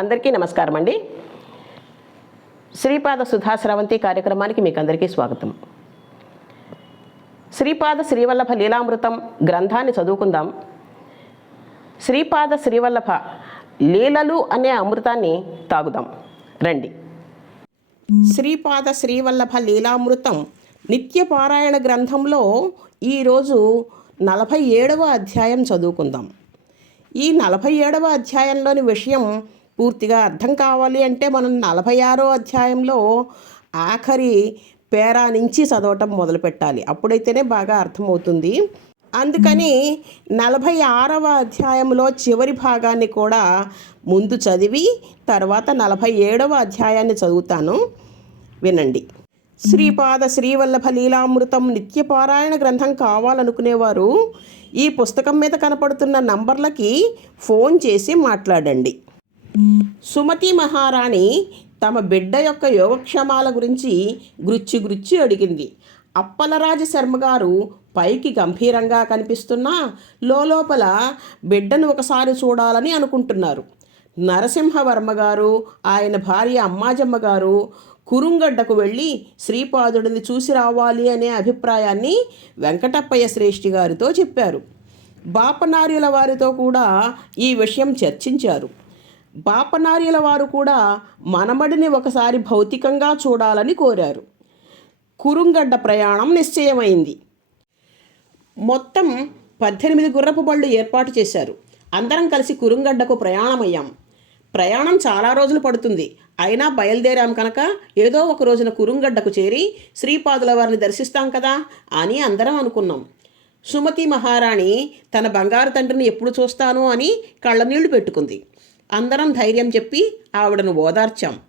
అందరికీ నమస్కారం అండి శ్రీపాద సుధాశ్రవంతి కార్యక్రమానికి మీకు అందరికీ స్వాగతం. శ్రీపాద శ్రీవల్లభ లీలామృతం గ్రంథాన్ని చదువుకుందాం. శ్రీపాద శ్రీవల్లభ లీలలు అనే అమృతాన్ని తాగుదాం. రండి. శ్రీపాద శ్రీవల్లభ లీలామృతం నిత్య పారాయణ గ్రంథంలో ఈరోజు నలభై ఏడవ అధ్యాయం చదువుకుందాం. ఈ నలభై ఏడవ అధ్యాయంలోని విషయం పూర్తిగా అర్థం కావాలి అంటే మనం నలభై ఆరో అధ్యాయంలో ఆఖరి పేరా నుంచి చదవటం మొదలుపెట్టాలి. అప్పుడైతేనే బాగా అర్థమవుతుంది. అందుకని నలభై ఆరవ అధ్యాయంలో చివరి భాగాన్ని కూడా ముందు చదివి తర్వాత నలభై ఏడవ అధ్యాయాన్ని చదువుతాను. వినండి. శ్రీపాద శ్రీవల్లభ లీలామృతం నిత్యపారాయణ గ్రంథం కావాలనుకునేవారు ఈ పుస్తకం మీద కనపడుతున్న నంబర్లకి ఫోన్ చేసి మాట్లాడండి. సుమతి మహారాణి తమ బిడ్డ యొక్క యోగక్షేమాల గురించి గుచ్చి గుచ్చి అడిగింది. అప్పలరాజ శర్మ గారు పైకి గంభీరంగా కనిపిస్తున్నా లోపల బిడ్డను ఒకసారి చూడాలని అనుకుంటున్నారు. నరసింహవర్మ గారు ఆయన భార్య అమ్మాజమ్మ గారు కురుంగడ్డకు వెళ్ళి శ్రీపాదుడిని చూసి రావాలి అనే అభిప్రాయాన్ని వెంకటప్పయ్య శ్రేష్ఠి గారితో చెప్పారు. బాపనార్యుల వారితో కూడా ఈ విషయం చర్చించారు. బాపనార్యుల వారు కూడా మనమడిని ఒకసారి భౌతికంగా చూడాలని కోరారు. కురుంగడ్డ ప్రయాణం నిశ్చయమైంది. మొత్తం పద్దెనిమిది గుర్రపు బళ్ళు ఏర్పాటు చేశారు. అందరం కలిసి కురుంగడ్డకు ప్రయాణమయ్యాం. ప్రయాణం చాలా రోజులు పడుతుంది. అయినా బయలుదేరాం కనుక ఏదో ఒక రోజున కురుంగడ్డకు చేరి శ్రీపాదుల వారిని దర్శిస్తాం కదా అని అందరం అనుకున్నాం. సుమతి మహారాణి తన బంగారు తండ్రిని ఎప్పుడు చూస్తాను అని కళ్ళనీళ్ళు పెట్టుకుంది. అందరం ధైర్యం చెప్పి ఆవిడను ఓదార్చాం.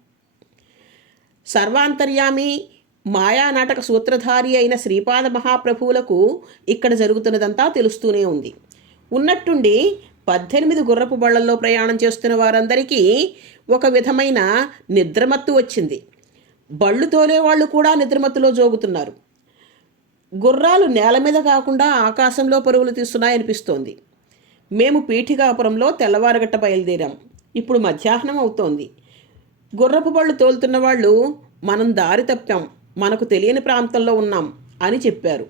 సర్వాంతర్యామి మాయా నాటక సూత్రధారి అయిన శ్రీపాద మహాప్రభువులకు ఇక్కడ జరుగుతున్నదంతా తెలుస్తూనే ఉంది. ఉన్నట్టుండి పద్దెనిమిది గుర్రపు బళ్ళల్లో ప్రయాణం చేస్తున్న వారందరికీ ఒక విధమైన నిద్రమత్తు వచ్చింది. బళ్ళు తోలేవాళ్ళు కూడా నిద్రమత్తులో జోగుతున్నారు. గుర్రాలు నేల మీద కాకుండా ఆకాశంలో పరుగులు తీస్తున్నాయనిపిస్తోంది. మేము పీఠికాపురంలో తెల్లవారగట్ట బయలుదేరాం. ఇప్పుడు మధ్యాహ్నం అవుతోంది. గుర్రపు బళ్ళు తోలుతున్న వాళ్ళు మనం దారి తప్పాం మనకు తెలియని ప్రాంతంలో ఉన్నాం అని చెప్పారు.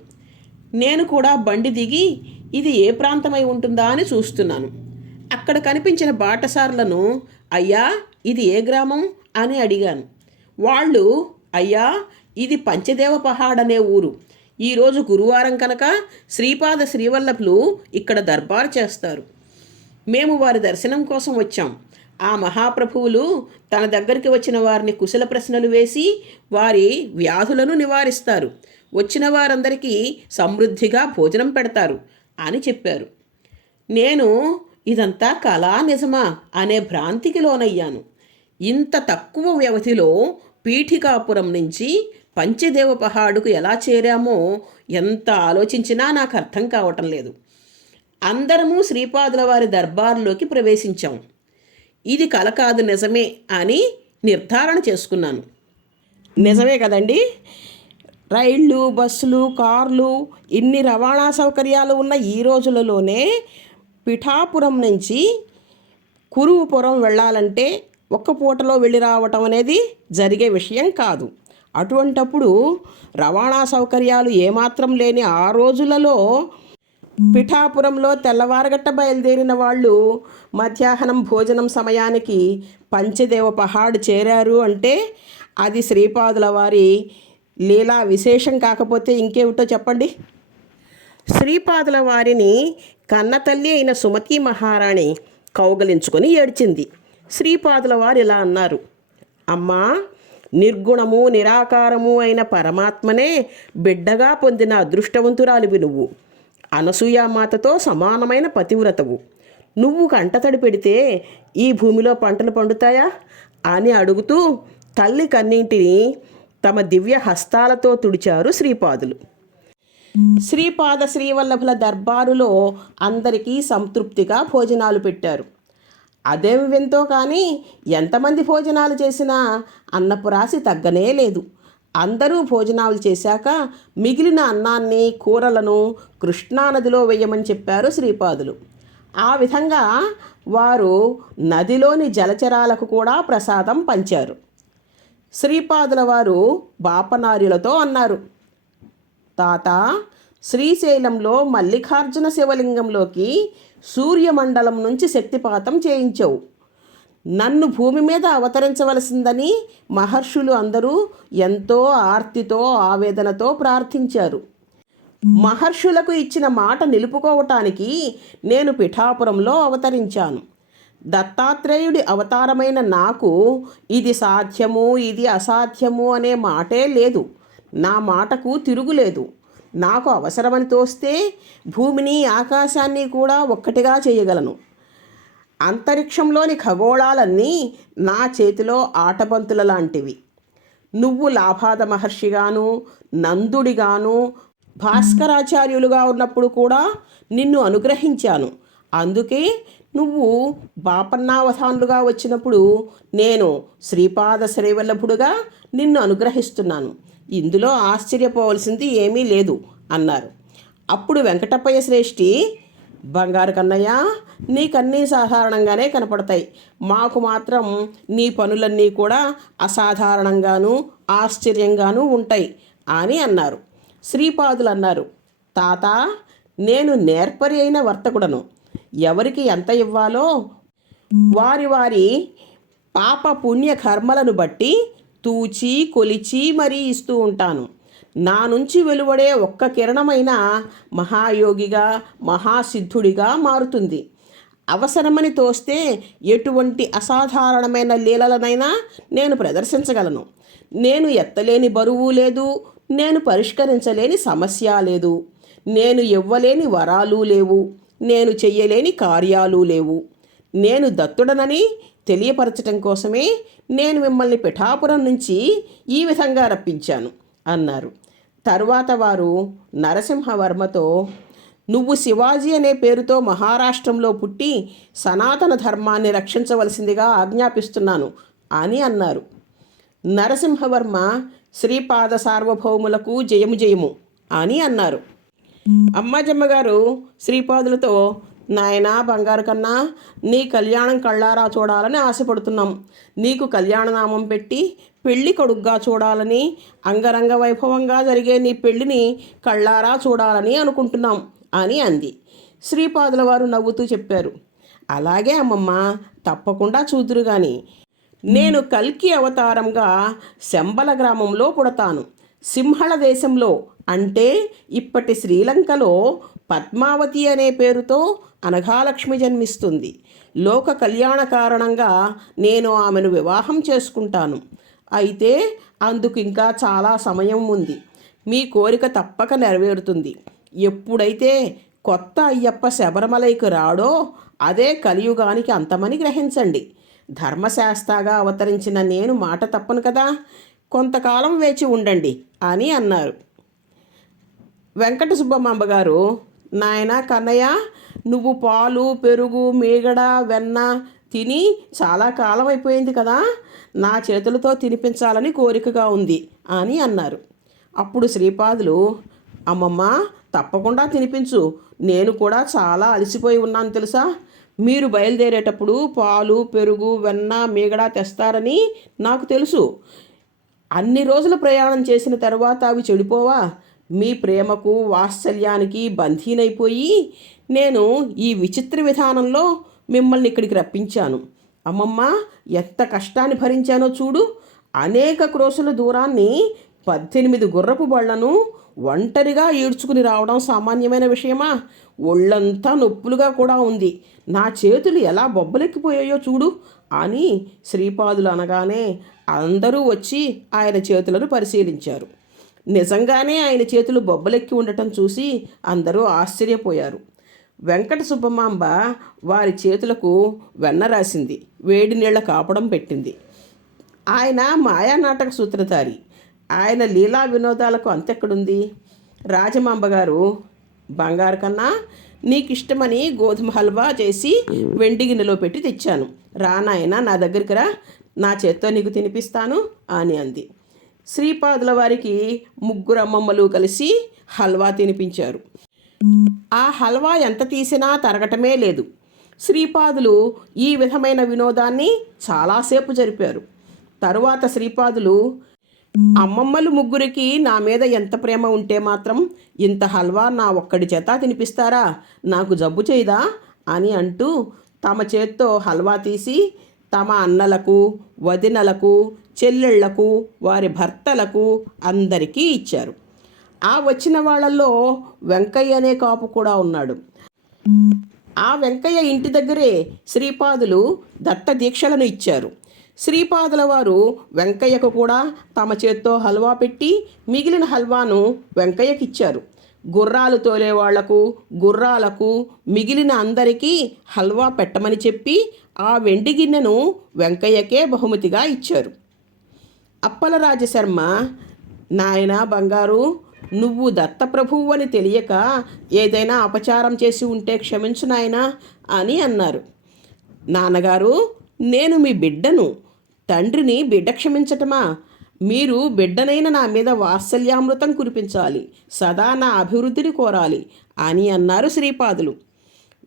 నేను కూడా బండి దిగి ఇది ఏ ప్రాంతమై ఉంటుందా అని చూస్తున్నాను. అక్కడ కనిపించిన బాటసార్లను అయ్యా ఇది ఏ గ్రామం అని అడిగాను. వాళ్ళు అయ్యా ఇది పంచదేవ పహాడ్ అనే ఊరు. ఈరోజు గురువారం కనుక శ్రీపాద శ్రీవల్లభులు ఇక్కడ దర్బారు చేస్తారు. మేము వారి దర్శనం కోసం వచ్చాం. ఆ మహాప్రభువులు తన దగ్గరికి వచ్చిన వారిని కుశల ప్రశ్నలు వేసి వారి వ్యాధులను నివారిస్తారు. వచ్చిన వారందరికీ సమృద్ధిగా భోజనం పెడతారు అని చెప్పారు. నేను ఇదంతా కళా నిజమా అనే భ్రాంతికి లోనయ్యాను. ఇంత తక్కువ వ్యవధిలో పీఠికాపురం నుంచి పంచదేవ పహాడుకు ఎలా చేరామో ఎంత ఆలోచించినా నాకు అర్థం కావటం లేదు. అందరము శ్రీపాదుల వారి దర్బార్లోకి ప్రవేశించాం. ఇది కల కాదు నిజమే అని నిర్ధారణ చేసుకున్నాను. నిజమే కదండి? రైళ్ళు బస్సులు కార్లు ఇన్ని రవాణా సౌకర్యాలు ఉన్న ఈ రోజులలోనే పిఠాపురం నుంచి కురువుపురం వెళ్ళాలంటే ఒక్క పూటలో వెళ్ళి రావటం అనేది జరిగే విషయం కాదు. అటువంటప్పుడు రవాణా సౌకర్యాలు ఏమాత్రం లేని ఆ రోజులలో పిఠాపురంలో తెల్లవారగట్ట బయలుదేరిన వాళ్ళు మధ్యాహ్నం భోజనం సమయానికి పంచదేవ పహాడ్ చేరారు అంటే అది శ్రీపాదుల వారి లీలా విశేషం కాకపోతే ఇంకేమిటో చెప్పండి. శ్రీపాదుల వారిని కన్నతల్లి అయిన సుమతి మహారాణి కౌగలించుకొని ఏడ్చింది. శ్రీపాదుల వారు ఇలా అన్నారు అమ్మా నిర్గుణము నిరాకారము అయిన పరమాత్మనే బిడ్డగా పొందిన అదృష్టవంతురాలివి నువ్వు. అనసూయామాతతో సమానమైన పతివ్రతవు. నువ్వు కంటతడి పెడితే ఈ భూమిలో పంటలు పండుతాయా? అని అడుగుతూ తల్లి కన్నింటిని తమ దివ్య హస్తాలతో తుడిచారు శ్రీపాదులు. శ్రీపాద శ్రీవల్లభుల దర్బారులో అందరికీ సంతృప్తిగా భోజనాలు పెట్టారు. అదేం వింతో కానీ ఎంతమంది భోజనాలు చేసినా అన్నపురాశి తగ్గనే లేదు. అందరూ భోజనాలు చేశాక మిగిలిన అన్నాన్ని కూరలను కృష్ణానదిలో వేయమని చెప్పారు శ్రీపాదులు. ఆ విధంగా వారు నదిలోని జలచరాలకు కూడా ప్రసాదం పంచారు. శ్రీపాదుల వారు బాపనార్యులతో అన్నారు తాత శ్రీశైలంలో మల్లికార్జున శివలింగంలోకి సూర్యమండలం నుంచి శక్తిపాతం చేయించావు. నన్ను భూమి మీద అవతరించవలసిందని మహర్షులు అందరూ ఎంతో ఆర్తితో ఆవేదనతో ప్రార్థించారు. మహర్షులకు ఇచ్చిన మాట నిలుపుకోవటానికి నేను పిఠాపురంలో అవతరించాను. దత్తాత్రేయుడి అవతారమైన నాకు ఇది సాధ్యము ఇది అసాధ్యము అనే మాటే లేదు. నా మాటకు తిరుగులేదు. నాకు అవసరమని తోస్తే భూమిని ఆకాశాన్ని కూడా ఒక్కటిగా చేయగలను. అంతరిక్షంలోని ఖగోళాలన్నీ నా చేతిలో ఆటబంతుల లాంటివి. నువ్వు లాభాద మహర్షిగాను నందుడిగాను భాస్కరాచార్యులుగా ఉన్నప్పుడు కూడా నిన్ను అనుగ్రహించాను. అందుకే నువ్వు బాపన్నావధానులుగా వచ్చినప్పుడు నేను శ్రీపాద శ్రీవల్లభుడుగా నిన్ను అనుగ్రహిస్తున్నాను. ఇందులో ఆశ్చర్యపోవలసింది ఏమీ లేదు అన్నారు. అప్పుడు వెంకటప్పయ్య శ్రేష్ఠి బంగారు కన్నయ్య నీకన్నీ సాధారణంగానే కనపడతాయి. మాకు మాత్రం నీ పనులన్నీ కూడా అసాధారణంగాను ఆశ్చర్యంగాను ఉంటాయి అని అన్నారు. శ్రీపాదులు అన్నారు తాత నేను నేర్పరి అయిన వర్తకుడను. ఎవరికి ఎంత ఇవ్వాలో వారి వారి పాప పుణ్య కర్మలను బట్టి తూచి కొలిచి మరీ ఇస్తూ ఉంటాను. నా నుంచి వెలువడే ఒక్క కిరణమైన మహాయోగిగా మహాసిద్ధుడిగా మారుతుంది. అవసరమని తోస్తే ఎటువంటి అసాధారణమైన లీలలనైనా నేను ప్రదర్శించగలను. నేను ఎత్తలేని బరువు లేదు నేను పరిష్కరించలేని సమస్య లేదు. నేను ఇవ్వలేని వరాలు లేవు నేను చెయ్యలేని కార్యాలు లేవు. నేను దత్తుడనని తెలియపరచటం కోసమే నేను మిమ్మల్ని పిఠాపురం నుంచి ఈ విధంగా రప్పించాను అన్నారు. తరువాత వారు నరసింహవర్మతో నువ్వు శివాజీ అనే పేరుతో మహారాష్ట్రంలో పుట్టి సనాతన ధర్మాన్ని రక్షించవలసిందిగా ఆజ్ఞాపిస్తున్నాను అని అన్నారు. నరసింహవర్మ శ్రీపాద సార్వభౌములకు జయము జయము అని అన్నారు. అమ్మాజమ్మ గారు శ్రీపాదులతో నాయనా బంగారు కన్నా నీ కళ్యాణం కళ్ళారా చూడాలని ఆశపడుతున్నాం. నీకు కళ్యాణనామం పెట్టి పెళ్ళి కొడుగ్గా చూడాలని అంగరంగ వైభవంగా జరిగే నీ పెళ్ళిని కళ్ళారా చూడాలని అనుకుంటున్నాం అని అంది. శ్రీపాదుల వారు నవ్వుతూ చెప్పారు. అలాగే అమ్మమ్మ తప్పకుండా చూదురు గాని. నేను కల్కి అవతారంగా శంబల గ్రామంలో పుడతాను. సింహళ దేశంలో అంటే ఇప్పటి శ్రీలంకలో పద్మావతి అనే పేరుతో అనఘాలక్ష్మి జన్మిస్తుంది. లోక కళ్యాణ కారణంగా నేను ఆమెను వివాహం చేసుకుంటాను. అయితే అందుకు ఇంకా చాలా సమయం ఉంది. మీ కోరిక తప్పక నెరవేరుతుంది. ఎప్పుడైతే కొత్త అయ్యప్ప శబరిమలైకి రాడో అదే కలియుగానికి అంతమని గ్రహించండి. ధర్మశాస్త్రగా అవతరించిన నేను మాట తప్పను కదా? కొంతకాలం వేచి ఉండండి అని అన్నారు. వెంకట సుబ్బమ్మ గారు నాయన కన్నయ్య నువ్వు పాలు పెరుగు మీగడ వెన్న తిని చాలా కాలం అయిపోయింది కదా. నా చేతులతో తినిపించాలని కోరికగా ఉంది అని అన్నారు. అప్పుడు శ్రీపాదులు అమ్మమ్మ తప్పకుండా తినిపించు. నేను కూడా చాలా అలసిపోయి ఉన్నాను తెలుసా. మీరు బయలుదేరేటప్పుడు పాలు పెరుగు వెన్న మీగడ తెస్తారని నాకు తెలుసు. అన్ని రోజులు ప్రయాణం చేసిన తర్వాత అవి చెడిపోవా? మీ ప్రేమకు వాత్సల్యానికి బంధీనైపోయి నేను ఈ విచిత్ర విధానంలో మిమ్మల్ని ఇక్కడికి రప్పించాను. అమ్మమ్మ ఎంత కష్టాన్ని భరించానో చూడు. అనేక క్రోసుల దూరాన్ని పద్దెనిమిది గుర్రపు బళ్ళను ఒంటరిగా ఈడ్చుకుని రావడం సామాన్యమైన విషయమా? ఒళ్ళంతా నొప్పులుగా కూడా ఉంది. నా చేతులు ఎలా బొబ్బలెక్కిపోయాయో చూడు అని శ్రీపాదులు అనగానే అందరూ వచ్చి ఆయన చేతులను పరిశీలించారు. నిజంగానే ఆయన చేతులు బొబ్బలెక్కి ఉండటం చూసి అందరూ ఆశ్చర్యపోయారు. వెంకట సుబ్బమాంబ వారి చేతులకు వెన్న రాసింది. వేడి నీళ్ళ కాపడం పెట్టింది. ఆయన మాయానాటక సూత్రధారి. ఆయన లీలా వినోదాలకు అంతెక్కడుంది? రాజమాంబ గారు బంగారు కన్నా నీకు ఇష్టమని గోధుమ హల్వా చేసి వెండి గిన్నెలో పెట్టి తెచ్చాను. రానాయన నా దగ్గరికి రా. నా చేత్తో నీకు తినిపిస్తాను అని అంది. శ్రీపాదుల వారికి ముగ్గురు అమ్మమ్మలు కలిసి హల్వా తినిపించారు. ఆ హల్వా ఎంత తీసినా తరగటమే లేదు. శ్రీపాదులు ఈ విధమైన వినోదాన్ని చాలాసేపు జరిపారు. తరువాత శ్రీపాదులు అమ్మమ్మలు ముగ్గురికి నా మీద ఎంత ప్రేమ ఉంటే మాత్రం ఇంత హల్వా నా ఒక్కడి చేత తినిపిస్తారా? నాకు జబ్బు చేయదా? అని అంటూ తమ చేత్తో హల్వా తీసి తమ అన్నలకు వదినలకు చెల్లెళ్ళకు వారి భర్తలకు అందరికీ ఇచ్చారు. ఆ వచ్చిన వాళ్ళల్లో వెంకయ్య అనే కాపు కూడా ఉన్నాడు. ఆ వెంకయ్య ఇంటి దగ్గరే శ్రీపాదులు దత్త దీక్షలను ఇచ్చారు. శ్రీపాదుల వారు వెంకయ్యకు కూడా తమ చేత్తో హల్వా పెట్టి మిగిలిన హల్వాను వెంకయ్యకి ఇచ్చారు గుర్రాలు తోలే వాళ్ళకు గుర్రాలకు మిగిలిన అందరికీ హల్వా పెట్టమని చెప్పి ఆ వెండి గిన్నెను వెంకయ్యకే బహుమతిగా ఇచ్చారు. అప్పలరాజశర్మ నాయన బంగారు నువ్వు దత్తప్రభువు అని తెలియక ఏదైనా అపచారం చేసి ఉంటే క్షమించు నాయనా అని అన్నారు. నాన్నగారు నేను మీ బిడ్డను తండ్రిని బిడ్డ క్షమించటమా? మీరు బిడ్డనైన నా మీద వాత్సల్యామృతం కురిపించాలి సదా నా అభివృద్ధిని కోరాలి అని అన్నారు శ్రీపాదులు.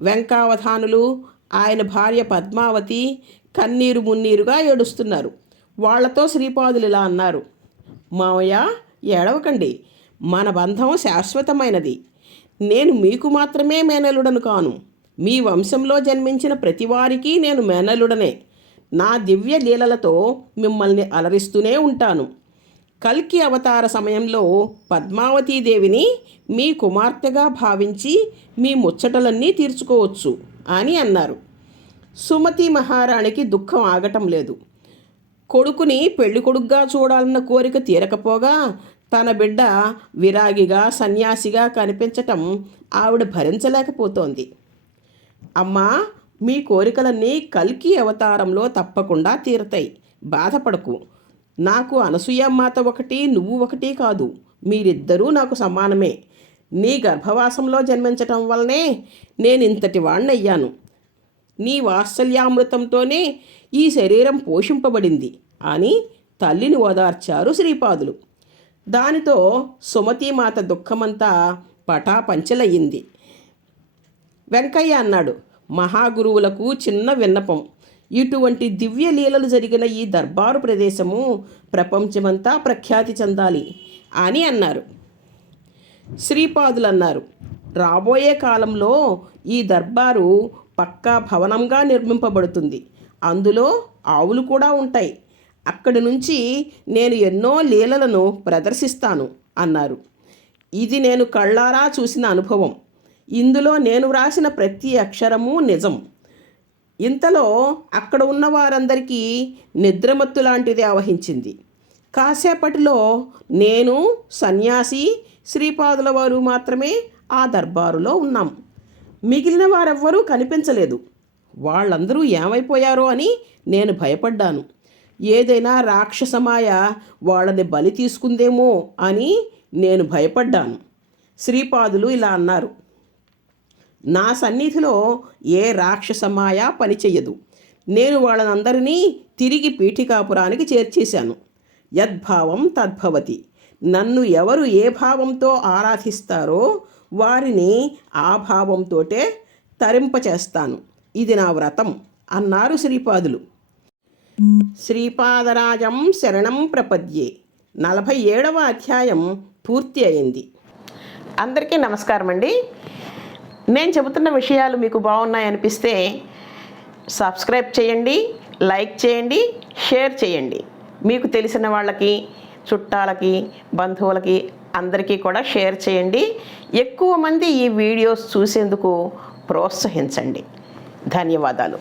వెంకావధానులు ఆయన భార్య పద్మావతి కన్నీరు మున్నీరుగా ఏడుస్తున్నారు. వాళ్ళతో శ్రీపాదులు ఇలా అన్నారు. మావయ్య ఏడవకండి. మన బంధం శాశ్వతమైనది. నేను మీకు మాత్రమే మేనలుడను కాను. మీ వంశంలో జన్మించిన ప్రతివారికి నేను మేనలుడనే నా దివ్య లీలలతో మిమ్మల్ని అలరిస్తూనే ఉంటాను. కల్కి అవతార సమయంలో పద్మావతీదేవిని మీ కుమార్తెగా భావించి మీ ముచ్చటలన్నీ తీర్చుకోవచ్చు. అని అన్నారు. సుమతి మహారాణికి దుఃఖం ఆగటం లేదు. కొడుకుని పెళ్ళి కొడుకుగా చూడాలన్న కోరిక తీరకపోగా తన బిడ్డ విరాగిగా సన్యాసిగా కనిపించటం ఆవిడ భరించలేకపోతోంది. అమ్మా మీ కోరికలన్నీ కల్కి అవతారంలో తప్పకుండా తీరతాయి. బాధపడకు. నాకు అనసూయమ్మాత ఒకటి నువ్వు ఒకటి కాదు. మీరిద్దరూ నాకు సమానమే. నీ గర్భవాసంలో జన్మించటం వల్లనే నేను ఇంతటి వాణ్ణయ్యాను. నీ వాత్సల్యామృతంతోనే ఈ శరీరం పోషింపబడింది అని తల్లిని ఓదార్చారు శ్రీపాదులు. దానితో సుమతీమాత దుఃఖమంతా పటాపంచలయ్యింది. వెంకయ్య అన్నాడు మహాగురువులకు చిన్న విన్నపం. ఇటువంటి దివ్య లీలలు జరిగిన ఈ దర్బారు ప్రదేశము ప్రపంచమంతా ప్రఖ్యాతి చెందాలి అని అన్నారు. శ్రీపాదులు అన్నారు రాబోయే కాలంలో ఈ దర్బారు పక్కా భవనంగా నిర్మింపబడుతుంది. అందులో ఆవులు కూడా ఉంటాయి. అక్కడి నుంచి నేను ఎన్నో లీలలను ప్రదర్శిస్తాను అన్నారు. ఇది నేను కళ్ళారా చూసిన అనుభవం. ఇందులో నేను వ్రాసిన ప్రతి అక్షరము నిజం. ఇంతలో అక్కడ ఉన్న వారందరికీ నిద్రమత్తు లాంటిది ఆవహించింది. కాసేపటిలో నేను సన్యాసి శ్రీపాదుల వారు మాత్రమే ఆ దర్బారులో ఉన్నాం. మిగిలిన వారెవ్వరూ కనిపించలేదు. వాళ్ళందరూ ఏమైపోయారో అని నేను భయపడ్డాను. ఏదైనా రాక్షసమాయ వాళ్ళని బలి తీసుకుందేమో అని నేను భయపడ్డాను. శ్రీపాదులు ఇలా అన్నారు. నా సన్నిధిలో ఏ రాక్షసమాయ పనిచెయ్యదు నేను వాళ్ళనందరినీ తిరిగి పీఠికాపురానికి చేర్చేశాను. యద్భావం తద్భవతి. నన్ను ఎవరు ఏ భావంతో ఆరాధిస్తారో వారిని ఆ భావంతోటే తరింపచేస్తాను. ఇది నా వ్రతం అన్నారు శ్రీపాదులు. శ్రీపాదరాజం శరణం ప్రపద్యే. నలభై ఏడవ అధ్యాయం పూర్తి అయింది. అందరికీ నమస్కారం అండి నేను చెబుతున్న విషయాలు మీకు బాగున్నాయనిపిస్తే సబ్స్క్రైబ్ చేయండి లైక్ చేయండి షేర్ చేయండి. మీకు తెలిసిన వాళ్ళకి చుట్టాలకి బంధువులకి అందరికీ కూడా షేర్ చేయండి. ఎక్కువ మంది ఈ వీడియోస్ చూసేందుకు ప్రోత్సహించండి. ధన్యవాదాలు.